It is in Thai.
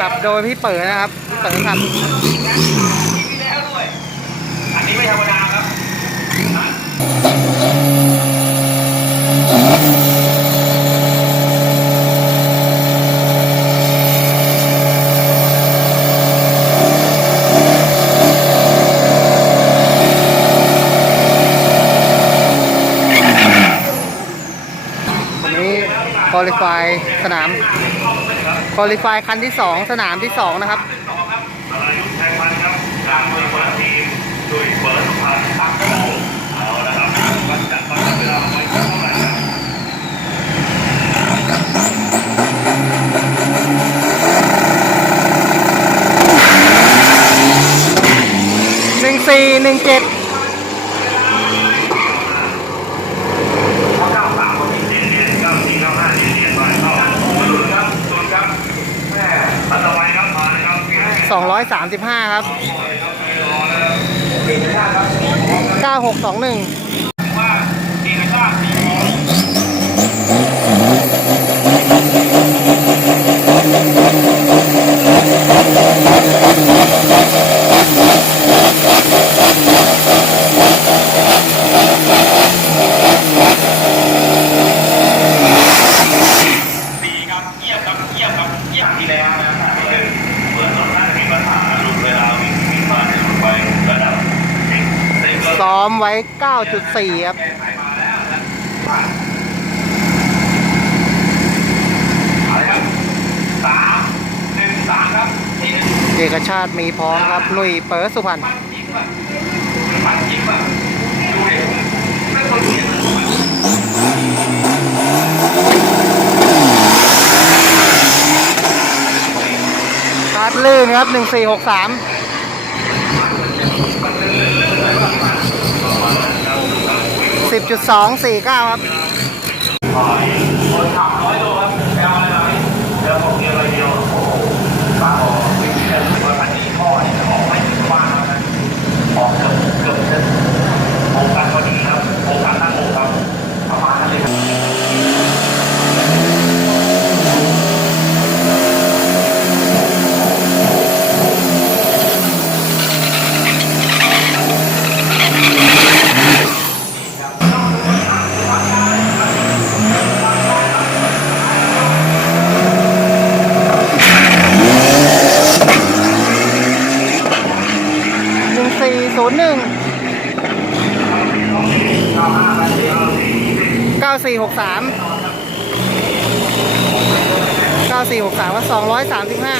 ขับโดยพี่เปิดนะครับพี่เปิดขับ คอลิฟายสนามคอลิฟายคันที่ 2 สนามที่ 2 นะครับหนึ่งสี่หนึ่งเจ็ด 235 ครับ 9621 ล้อมไว้ 9.4 ครับเอกชาติมีพร้อมครับลุยเปิดสุพรรณคาร์ดลื่นครับหนึ่งสี่หกสาม 10.249 ครับ ศูนย์หนึ่งเก้าสี่หกสามเก้าสี่หกสามว่าสองร้อยสามสิบห้า